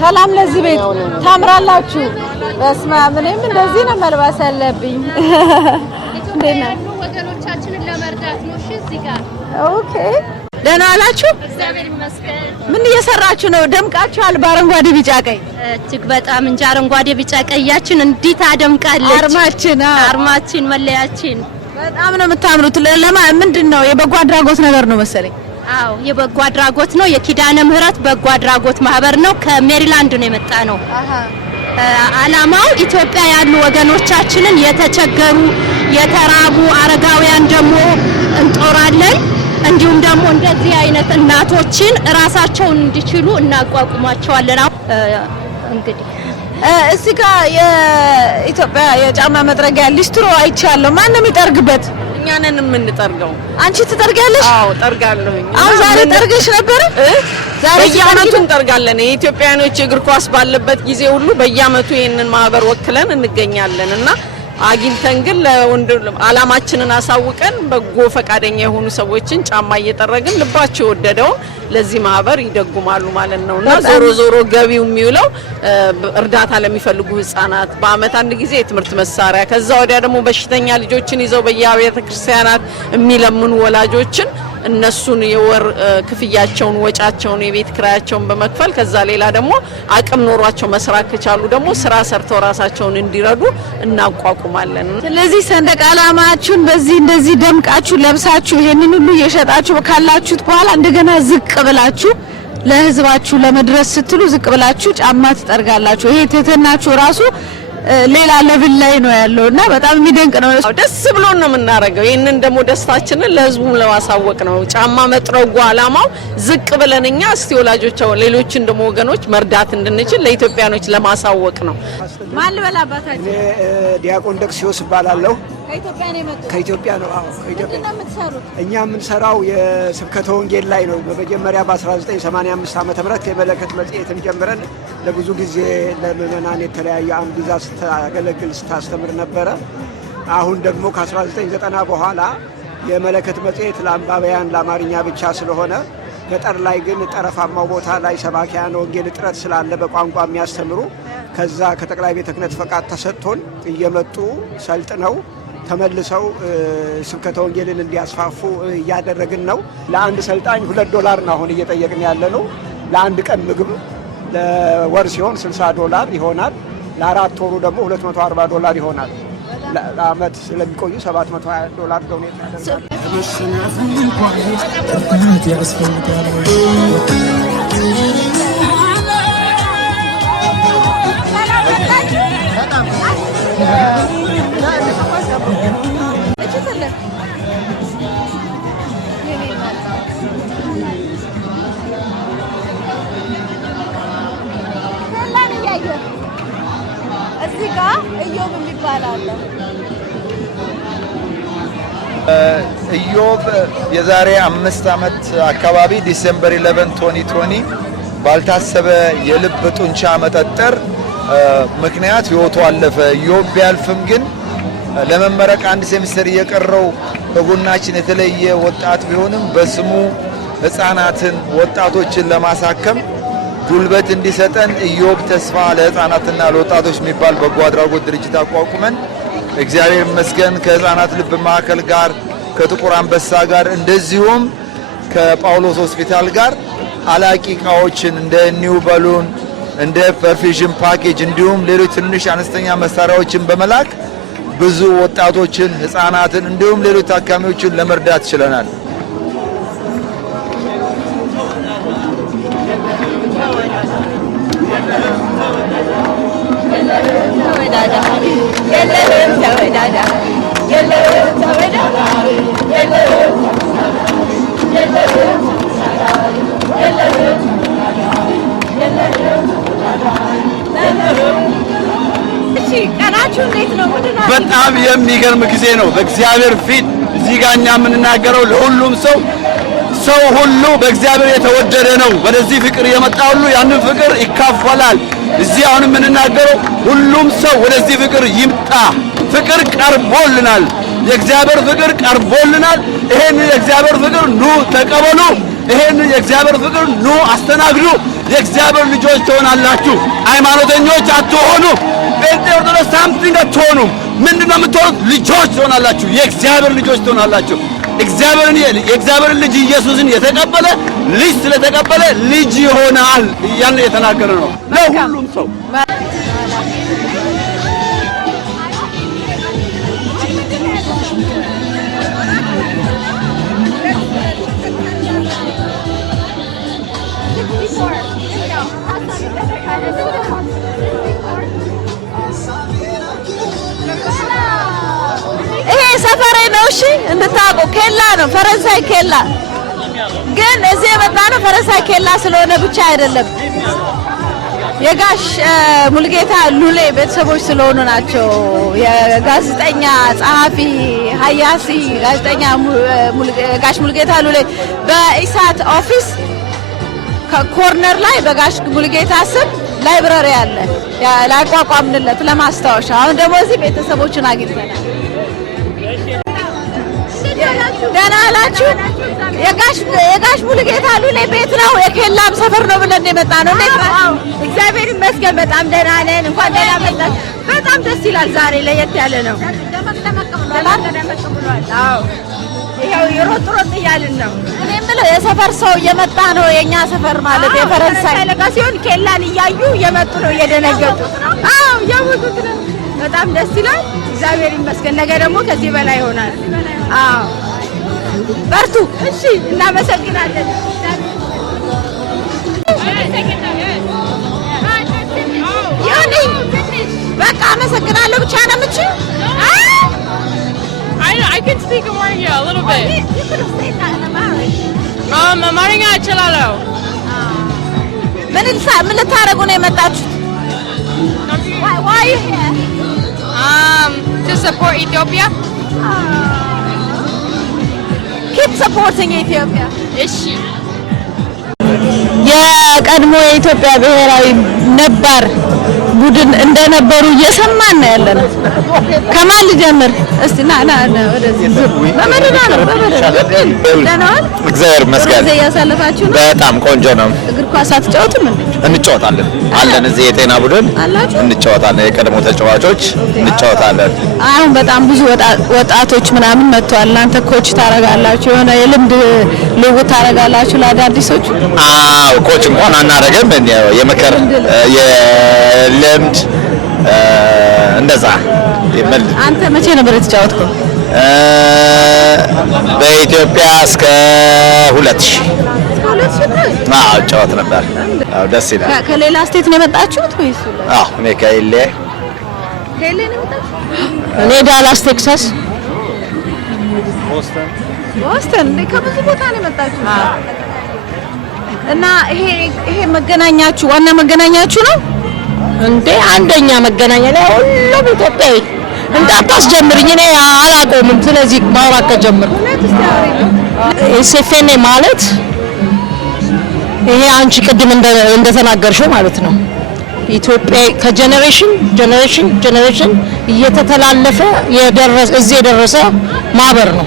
ሰላም ለዚህ ቤት ታምራላችሁ። በስመ አብ እኔም እንደዚህ ነው መልበስ ያለብኝ። እንደና ወገኖቻችንን ለመርዳት ነው። እሺ እዚህ ጋር ኦኬ። ደህና ዋላችሁ? እግዚአብሔር ይመስገን። ምን እየሰራችሁ ነው? ደምቃችኋል በአረንጓዴ ቢጫ ቀይ። እጅግ በጣም እንጂ አረንጓዴ ቢጫ ቀያችን እንዴት አደምቃለች። አርማችን መለያችን በጣም ነው የምታምሩት። ምንድነው የበጎ አድራጎት ነገር ነው መሰለኝ። አዎ የበጎ አድራጎት ነው። የኪዳነ ምህረት በጎ አድራጎት ማህበር ነው። ከሜሪላንድ ነው የመጣ ነው። አላማው ኢትዮጵያ ያሉ ወገኖቻችንን የተቸገሩ የተራቡ አረጋውያን ደግሞ እንጦራለን። እንዲሁም ደግሞ እንደዚህ አይነት እናቶችን ራሳቸውን እንዲችሉ እናቋቁማቸዋለን። እንግዲህ እዚህ ጋር የኢትዮጵያ የጫማ መጥረጊያ ሊስትሮ አይቻለሁ። ማን ነው የሚጠርግበት? እኛ ነን የምንጠርገው። አንቺ ትጠርጊያለሽ? አዎ ጠርጋለሁ። አሁን ዛሬ ጠርገሽ ነበር? በየአመቱ እንጠርጋለን። የኢትዮጵያኖች እግር ኳስ ባለበት ጊዜ ሁሉ በየአመቱ ይሄንን ማህበር ወክለን እንገኛለን እና አግኝተን ግን አላማችንን አሳውቀን በጎ ፈቃደኛ የሆኑ ሰዎችን ጫማ እየጠረግን ልባቸው ወደደው ለዚህ ማህበር ይደጉማሉ ማለት ነውና ዞሮ ገቢው የሚውለው እርዳታ ለሚፈልጉ ህፃናት በአመት አንድ ጊዜ የትምህርት መሳሪያ ከዛ ወዲያ ደግሞ በሽተኛ ልጆችን ይዘው በየአብያተ ክርስቲያናት የሚለምኑ ወላጆችን እነሱን የወር ክፍያቸውን ወጫቸውን የቤት ክራያቸውን በመክፈል ከዛ ሌላ ደግሞ አቅም ኖሯቸው መስራት ከቻሉ ደግሞ ስራ ሰርተው ራሳቸውን እንዲረዱ እናቋቁማለን። ስለዚህ ሰንደቅ ዓላማችሁን በዚህ እንደዚህ ደምቃችሁ ለብሳችሁ ይሄንን ሁሉ እየሸጣችሁ ካላችሁት በኋላ እንደገና ዝቅ ብላችሁ ለህዝባችሁ ለመድረስ ስትሉ ዝቅ ብላችሁ ጫማ ትጠርጋላችሁ። ይሄ ትህትናችሁ ራሱ ሌላ ለብል ላይ ነው ያለውና በጣም የሚደንቅ ነው። ደስ ብሎን ነው የምናረጋው። ይሄንን ደግሞ ደስታችንን ለህዝቡም ለማሳወቅ ነው። ጫማ መጥረጉ አላማው ዝቅ ብለንኛ እስቲ ወላጆቻው ሌሎችን ደግሞ ወገኖች መርዳት እንድንችል ለኢትዮጵያኖች ለማሳወቅ ነው። ማን ልበላባታችሁ? ዲያቆን ደክሲዮስ እባላለሁ። ከኢትዮጵያ ነው የመጣው? ከኢትዮጵያ ነው። አዎ ከኢትዮጵያ ነው የምትሰሩት? እኛ የምንሰራው የስብከተ ወንጌል ላይ ነው። በመጀመሪያ በ1985 ዓመተ ምህረት የመለከት መጽሔትን ጀምረን ለብዙ ጊዜ ለምዕመናን የተለያየ አምቢዛ ስታገለግል ስታስተምር ነበረ። አሁን ደግሞ ከ1990 በኋላ የመለከት መጽሔት ለአንባቢያን ለአማርኛ ብቻ ስለሆነ ገጠር ላይ ግን ጠረፋማው ቦታ ላይ ሰባኪያን ወንጌል እጥረት ስላለ በቋንቋ የሚያስተምሩ ከዛ ከጠቅላይ ቤተ ክህነት ፈቃድ ተሰጥቶን እየመጡ ሰልጥነው ተመልሰው ስብከተ ወንጌልን እንዲያስፋፉ እያደረግን ነው። ለአንድ ሰልጣኝ $2 ነው አሁን እየጠየቅን ያለ ነው። ለአንድ ቀን ምግብ ለወር ሲሆን $60 ይሆናል። ለአራት ወሩ ደግሞ $240 ይሆናል። ለአመት ስለሚቆዩ $720 ዶኔት ያደርጋል። እዚህ ጋር ኢዮብ የሚባል አለ። ኢዮብ የዛሬ 5 አመት አካባቢ ዲሴምበር 11 2020 ባልታሰበ የልብ ጡንቻ መጠጠር ምክንያት ህይወቱ አለፈ። ኢዮብ ቢያልፍም ግን ለመመረቅ አንድ ሴሚስተር እየቀረው በጎናችን የተለየ ወጣት ቢሆንም በስሙ ህፃናትን ወጣቶችን ለማሳከም ጉልበት እንዲሰጠን ኢዮብ ተስፋ ለህፃናትና ለወጣቶች የሚባል በጎ አድራጎት ድርጅት አቋቁመን እግዚአብሔር ይመስገን ከህፃናት ልብ ማዕከል ጋር ከጥቁር አንበሳ ጋር እንደዚሁም ከጳውሎስ ሆስፒታል ጋር አላቂ እቃዎችን እንደ ኒው ባሉን እንደ ፐርፊዥን ፓኬጅ እንዲሁም ሌሎች ትንሽ አነስተኛ መሳሪያዎችን በመላክ ብዙ ወጣቶችን ህፃናትን እንዲሁም ሌሎች ታካሚዎችን ለመርዳት ችለናል። በጣም የሚገርም ጊዜ ነው። በእግዚአብሔር ፊት እዚህ ጋር እኛ የምንናገረው ለሁሉም ሰው ሁሉ በእግዚአብሔር የተወደደ ነው። ወደዚህ ፍቅር የመጣ ሁሉ ያንን ፍቅር ይካፈላል። እዚህ አሁን የምንናገረው ሁሉም ሰው ወደዚህ ፍቅር ይምጣ። ፍቅር ቀርቦልናል። የእግዚአብሔር ፍቅር ቀርቦልናል። ይሄን የእግዚአብሔር ፍቅር ኑ ተቀበሉ። ይሄን የእግዚአብሔር ፍቅር ኑ አስተናግዱ። የእግዚአብሔር ልጆች ትሆናላችሁ። ሃይማኖተኞች አትሆኑ። ጴንጤ ኦርቶዶክስ ሳምቲንግ አትሆኑ። ምንድነው የምትሆኑት? ልጆች ትሆናላችሁ። የእግዚአብሔር ልጆች ትሆናላችሁ። የእግዚአብሔር ልጅ ኢየሱስን የተቀበለ ልጅ ስለተቀበለ ልጅ ይሆናል እያልን የተናገረ ነው ለሁሉም ሰው። ይሄ ሰፈሬ ነው። እሺ እንድታውቁ ኬላ ነው፣ ፈረንሳይ ኬላ። ግን እዚህ የመጣ ነው ፈረንሳይ ኬላ ስለሆነ ብቻ አይደለም። የጋሽ ሙልጌታ ሉሌ ቤተሰቦች ስለሆኑ ናቸው። የጋዜጠኛ ጸሐፊ ሀያሲ ጋዜጠኛ ጋሽ ሙልጌታ ሉሌ በኢሳት ኦፊስ ከኮርነር ላይ በጋሽ ሙልጌታ ስም ላይብረሪ አለ ላቋቋምንለት ለማስታወሻ። አሁን ደግሞ እዚህ ቤተሰቦችን አግኝተናል። ደህና ናችሁ? የጋሽ ሙልጌታ ሉሌ ቤት ነው የኬላም ሰፈር ነው ብለን የመጣ ነው። እንዴት ነው? እግዚአብሔር ይመስገን በጣም ደህና ነን። እንኳን ደህና መጣች። በጣም ደስ ይላል። ዛሬ ለየት ያለ ነው። ደመቅ ብሏል። አዎ ይሄው የሮጥ እያልን ነው። እኔ የምለው የሰፈር ሰው እየመጣ ነው። የኛ ሰፈር ማለት የፈረንሳይ ለጋ ሲሆን ኬላን እያዩ እየመጡ ነው እየደነገጡ። አዎ እያወጡት ነው። በጣም ደስ ይላል። እግዚአብሔር ይመስገን። ነገ ደግሞ ከዚህ በላይ ይሆናል። አዎ በርቱ። እሺ እናመሰግናለን። ዮኒ በቃ አመሰግናለሁ ብቻ ነው የምችል። I can speak Amharic a little bit. You could have said that in Amharic. Amharic እችላለሁ። ምን ልታረጉ ነው የመጣችሁት? Why are you here? To support Ethiopia. Keep supporting Ethiopia. እሺ የቀድሞ የኢትዮጵያ ብሔራዊ ነባር ቡድን እንደነበሩ እየሰማን ነው ያለነው። ከማን ልጀምር እስቲ? ና ወደዚህ በመደዳ ነው ደህና ዋል? እግዚአብሔር ይመስገን። እዚህ እያሳለፋችሁ ነው? በጣም ቆንጆ ነው። እግር ኳስ አትጫወቱም እንዴ? እንጫወታለን አለን። እዚህ የጤና ቡድን እንጫወታለን። የቀድሞ ተጫዋቾች እንጫወታለን። አሁን በጣም ብዙ ወጣቶች ምናምን መጥተዋል። እናንተ ኮች ታረጋላችሁ፣ የሆነ የልምድ ልውውጥ ታረጋላችሁ ለአዳዲሶች? አዎ ኮች እንኳን አናረግም። የምክር የልምድ እንደዛ ይመል። አንተ መቼ ነበር የተጫወትከው? በኢትዮጵያ እስከ 2000 አዎ ጫወት ነበር። አዎ ደስ ይላል። ከሌላ ስቴት ነው የመጣችሁት ወይስ? አዎ እኔ ከኤሌ ነው የመጣችሁት? እኔ ዳላስ ቴክሳስ። ቦስተን ከብዙ ቦታ ነው የመጣችሁት? እና ይሄ መገናኛችሁ ዋና መገናኛችሁ ነው እንዴ? አንደኛ መገናኛ ላይ ሁሉም ኢትዮጵያዊ እንዳታስጀምርኝ እኔ አላቆምም። ስለዚህ ማውራት ከጀመርኩ ኤስኤፍኤን ማለት ይሄ አንቺ ቅድም እንደተናገርሽው ማለት ነው። ኢትዮጵያ ከጀነሬሽን ጀነሬሽን እየተተላለፈ እዚህ የደረሰ ማህበር ነው።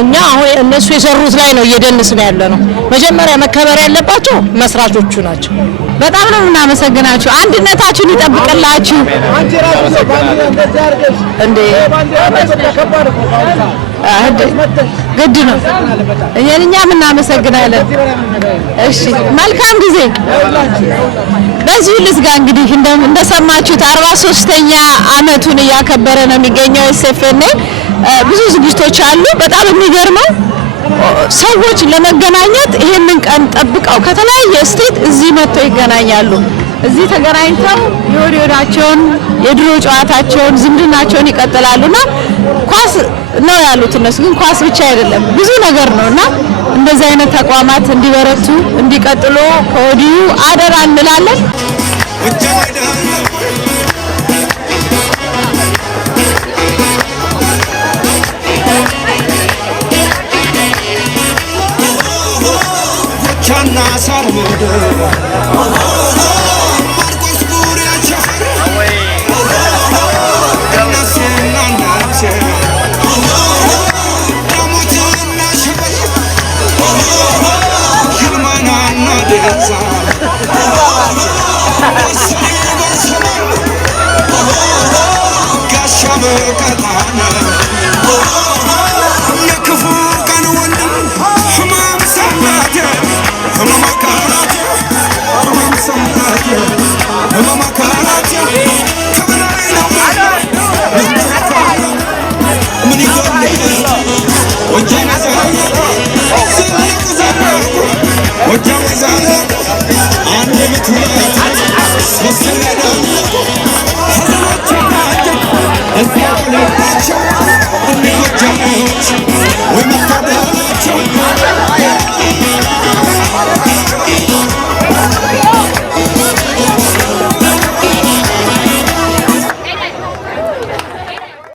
እኛ አሁን እነሱ የሰሩት ላይ ነው እየደነስን ያለ ነው። መጀመሪያ መከበር ያለባቸው መስራቾቹ ናቸው። በጣም ነው የምናመሰግናችሁ። አንድነታችሁን ይጠብቅላችሁ። እንዴ ግድ ነው። እኛም እናመሰግናለን። እሺ መልካም ጊዜ። በዚሁ ልዝጋ። እንግዲህ እንደሰማችሁት 43ኛ አመቱን እያከበረ ነው የሚገኘው ኤስኤፍኤን። ብዙ ዝግጅቶች አሉ። በጣም የሚገርመው ሰዎች ለመገናኘት ይሄንን ቀን ጠብቀው ከተለያየ ስቴት እዚህ መጥተው ይገናኛሉ። እዚህ ተገናኝተው የወዲያቸውን የድሮ ጨዋታቸውን ዝምድናቸውን ይቀጥላሉና ኳስ ነው ያሉት እነሱ። ግን ኳስ ብቻ አይደለም ብዙ ነገር ነውና እንደዚህ አይነት ተቋማት እንዲበረቱ እንዲቀጥሉ ከወዲሁ አደራ እንላለን። ቻና ሳርሙደ ማርቆስ ቡሪያ ቸፈር መከታነ የክፉ ቀን ወንድም ህመም ሰማቴ ህመም